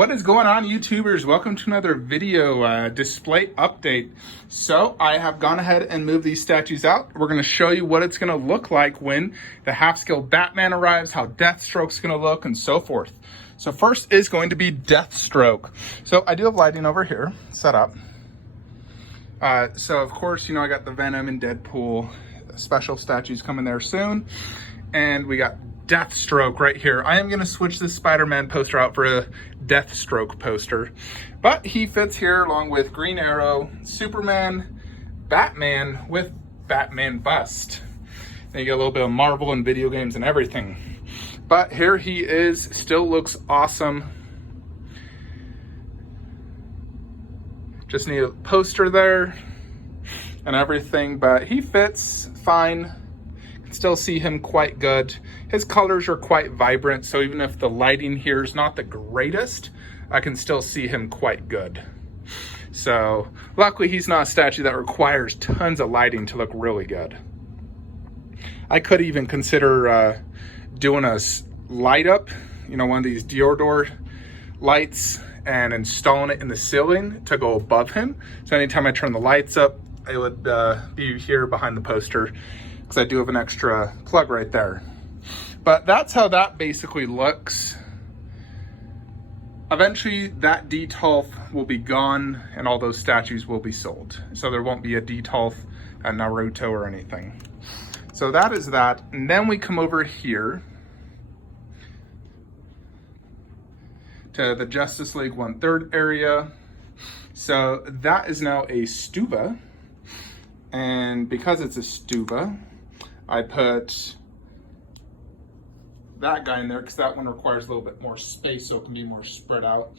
What is going on, YouTubers? Welcome to another video display update. So I have gone ahead and moved these statues out. We're going to show you what it's going to look like when the half-scale Batman arrives, how Deathstroke's going to look, and so forth. So first is going to be Deathstroke. So I do have lighting over here set up. So of course, I got the Venom and Deadpool special statues coming there soon. And we got Deathstroke right here. I am going to switch this Spider-Man poster out for a Deathstroke poster. But he fits here along with Green Arrow, Superman, Batman with Batman bust. Then you get a little bit of Marvel and video games and everything. But here he is, still looks awesome. Just need a poster there and everything, but he fits fine. Still see him quite good. His colors are quite vibrant, so even if the lighting here is not the greatest, I can still see him quite good. So luckily he's not a statue that requires tons of lighting to look really good. I could even consider doing a light up, one of these Dior lights, and installing it in the ceiling to go above him. So anytime I turn the lights up, it would be here behind the poster, because I do have an extra plug right there. But that's how that basically looks. Eventually that Detolf will be gone and all those statues will be sold. So there won't be a Detolf, a Naruto or anything. So that is that. And then we come over here to the Justice League 1/3 area. So that is now a Stuva. And because it's a Stuva, I put that guy in there because that one requires a little bit more space so it can be more spread out.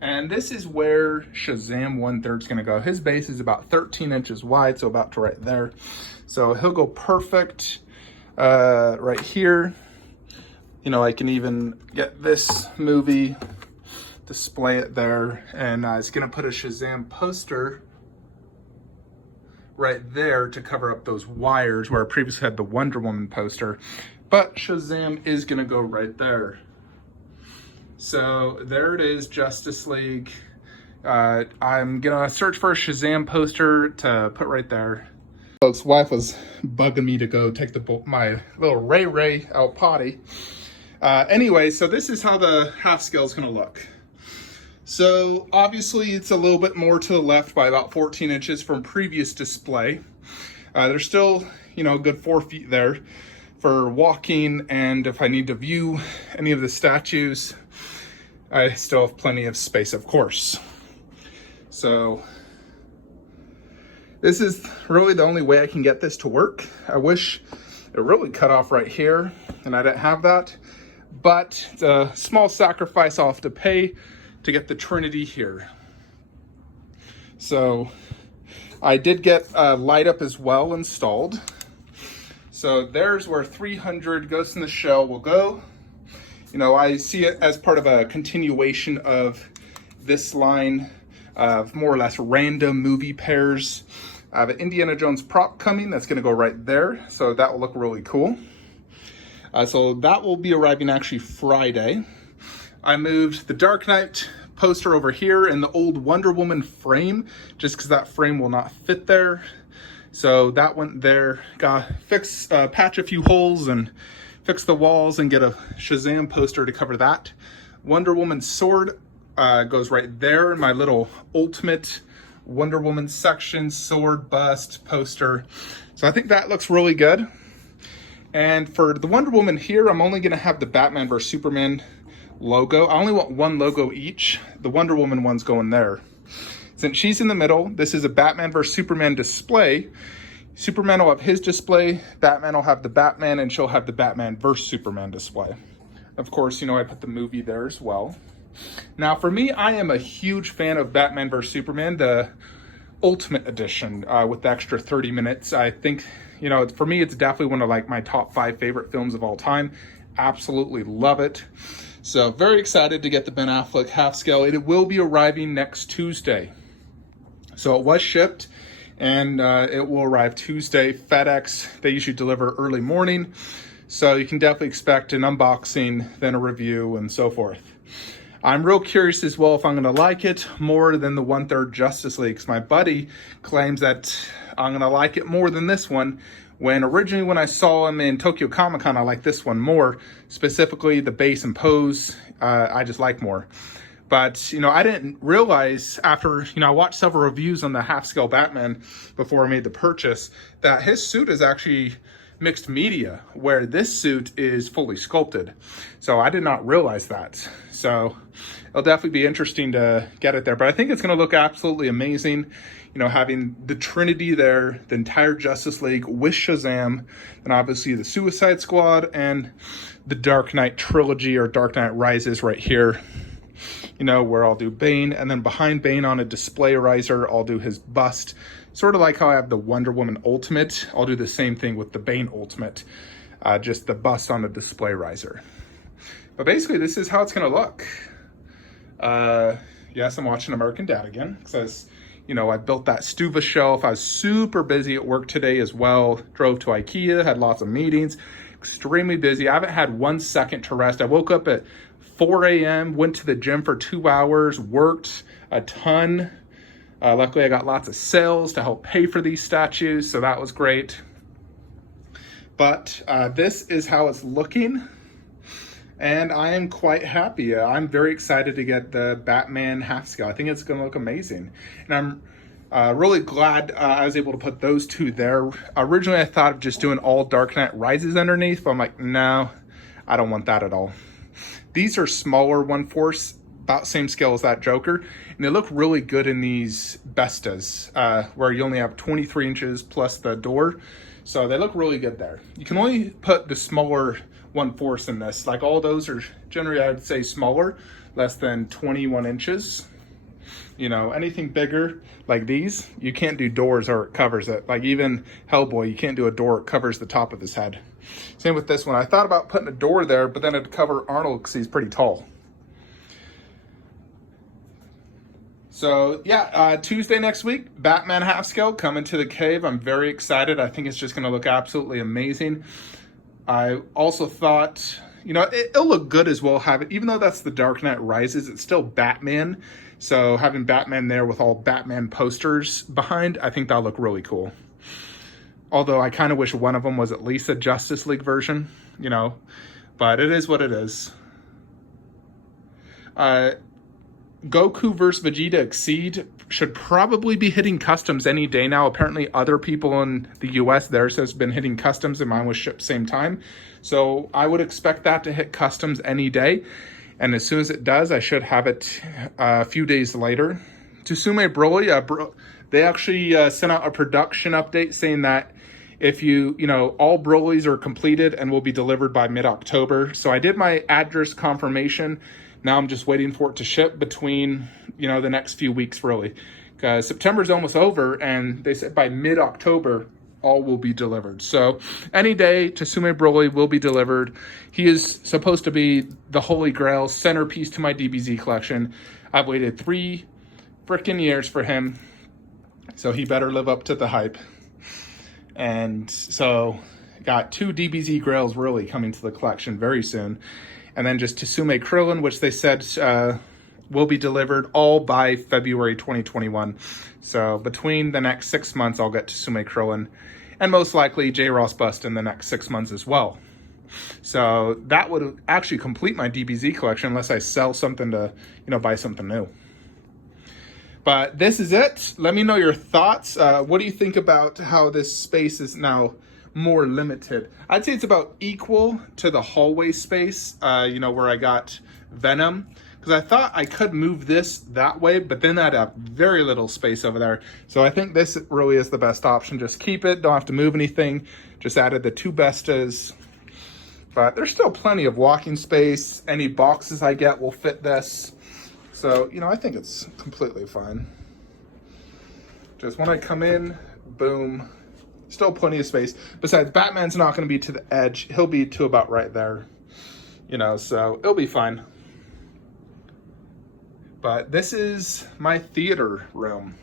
And this is where Shazam 1/3 is going to go. His base is about 13 inches wide, so about to right there. So he'll go perfect right here. I can even get this movie, display it there, and it's going to put a Shazam poster right there to cover up those wires where I previously had the Wonder Woman poster, but Shazam is gonna go right there. So there it is, Justice League. I'm gonna search for a Shazam poster to put right there. Folks' wife was bugging me to go take my little Ray out potty. Anyway, so this is how the half scale is gonna look. So obviously it's a little bit more to the left by about 14 inches from previous display. There's still, a good 4 feet there for walking, and if I need to view any of the statues, I still have plenty of space, of course. So this is really the only way I can get this to work. I wish it really cut off right here, and I didn't have that, but it's a small sacrifice I'll have to pay to get the Trinity here. So I did get a light up as well installed. So there's where 300 Ghost in the Shell will go. I see it as part of a continuation of this line of more or less random movie pairs. I have an Indiana Jones prop coming that's gonna go right there. So that will look really cool. So that will be arriving actually Friday. I moved the Dark Knight poster over here in the old Wonder Woman frame, just because that frame will not fit there. So that went there. Got patch a few holes and fix the walls and get a Shazam poster to cover that. Wonder Woman sword goes right there in my little ultimate Wonder Woman section, sword bust poster. So I think that looks really good. And for the Wonder Woman here, I'm only gonna have the Batman vs Superman logo. I only want one logo each. The Wonder Woman one's going there. Since she's in the middle, this is a Batman vs Superman display. Superman will have his display, Batman will have the Batman, and she'll have the Batman vs Superman display. Of course, I put the movie there as well. Now for me, I am a huge fan of Batman vs Superman, the Ultimate Edition with the extra 30 minutes. I think, for me, it's definitely one of my top 5 favorite films of all time. Absolutely love it. So very excited to get the Ben Affleck half scale. It will be arriving next Tuesday. So it was shipped and it will arrive Tuesday. FedEx, they usually deliver early morning. So you can definitely expect an unboxing, then a review and so forth. I'm real curious as well if I'm going to like it more than the 1/3 Justice League, because my buddy claims that I'm going to like it more than this one, when originally when I saw him in Tokyo Comic Con, I liked this one more, specifically the base and pose, I just like more. But, you know, I didn't realize after, you know, I watched several reviews on the half-scale Batman before I made the purchase, that his suit is actually mixed media, where this suit is fully sculpted. So I did not realize that. So it'll definitely be interesting to get it there. But I think it's going to look absolutely amazing. You know, having the Trinity there, the entire Justice League with Shazam, and obviously the Suicide Squad and the Dark Knight trilogy, or Dark Knight Rises right here. You know, where I'll do Bane, and then behind Bane on a display riser, I'll do his bust. Sort of like how I have the Wonder Woman Ultimate, I'll do the same thing with the Bane Ultimate. Just the bust on a display riser. But basically, this is how it's going to look. Yes, I'm watching American Dad again, because, you know, I built that Stuva shelf. I was super busy at work today as well. Drove to IKEA, had lots of meetings, extremely busy. I haven't had 1 second to rest. I woke up at 4 a.m., went to the gym for 2 hours, worked a ton. Luckily, I got lots of sales to help pay for these statues, so that was great. But this is how it's looking, and I am quite happy. I'm very excited to get the Batman half scale. I think it's going to look amazing, and I'm really glad I was able to put those two there. Originally, I thought of just doing all Dark Knight Rises underneath, but I'm like, no, I don't want that at all. These are smaller 1/4, about same scale as that Joker, and they look really good in these Bestas, where you only have 23 inches plus the door, so they look really good there. You can only put the smaller 1/4 in this. Like, all those are generally, I would say, smaller, less than 21 inches. You know, anything bigger like these, you can't do doors or it covers it. Like even Hellboy, you can't do a door, it covers the top of his head. Same with this one. I thought about putting a door there, but then it'd cover Arnold because he's pretty tall. So yeah, Tuesday next week, Batman half scale coming to the cave. I'm very excited. I think it's just going to look absolutely amazing. I also thought, you know, it'll look good as well. Even though that's the Dark Knight Rises, it's still Batman. So having Batman there with all Batman posters behind, I think that'll look really cool. Although I kind of wish one of them was at least a Justice League version, you know, but it is what it is. Goku vs. Vegeta Exceed should probably be hitting customs any day now. Apparently other people in the US, theirs has been hitting customs and mine was shipped same time. So I would expect that to hit customs any day. And as soon as it does, I should have it a few days later. Tsusume Broly, they actually sent out a production update saying that if you know, all Brolys are completed and will be delivered by mid-October. So I did my address confirmation. Now I'm just waiting for it to ship between, you know, the next few weeks, really. Because September's almost over, and they said by mid-October, all will be delivered. So any day, Tsusume Broly will be delivered. He is supposed to be the Holy Grail centerpiece to my DBZ collection. I've waited 3 freaking years for him, so he better live up to the hype. And so got 2 DBZ Grails really coming to the collection very soon. And then just Tsusume Krillin, which they said will be delivered all by February 2021. So between the next 6 months, I'll get Tsusume Krillin, and most likely J. Ross Bust in the next 6 months as well. So that would actually complete my DBZ collection unless I sell something to, you know, buy something new. But this is it. Let me know your thoughts. What do you think about how this space is now more limited? I'd say it's about equal to the hallway space, you know, where I got Venom. Because I thought I could move this that way, but then I'd have very little space over there. So I think this really is the best option. Just keep it, don't have to move anything. Just added the 2 Bestas. But there's still plenty of walking space. Any boxes I get will fit this. So, you know, I think it's completely fine. Just when I come in, boom, still plenty of space. Besides, Batman's not going to be to the edge. He'll be to about right there. You know, so it'll be fine. but this is my theater room.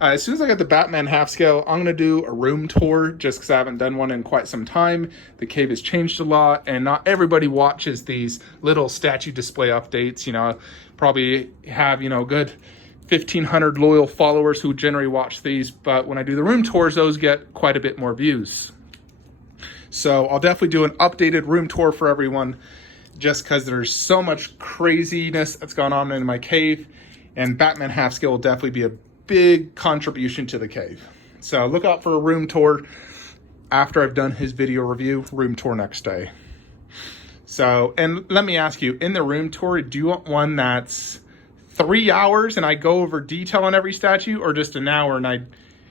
As soon as I get the Batman half scale, I'm gonna do a room tour just because I haven't done one in quite some time. The cave has changed a lot, and not everybody watches these little statue display updates. You know, probably have, you know, good 1,500 loyal followers who generally watch these, but when I do the room tours, those get quite a bit more views. So I'll definitely do an updated room tour for everyone, just because there's so much craziness that's gone on in my cave, and Batman half scale will definitely be a big contribution to the cave. So look out for a room tour after I've done his video review, room tour next day. So, and let me ask you, in the room tour, do you want one that's 3 hours and I go over detail on every statue, or just an hour and I,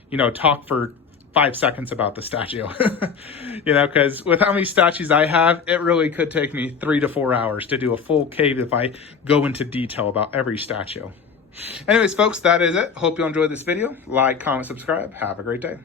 you know, talk for 5 seconds about the statue? You know, because with how many statues I have, it really could take me 3 to 4 hours to do a full cave if I go into detail about every statue. Anyways, folks, that is it. Hope you enjoyed this video. Like, comment, subscribe. Have a great day.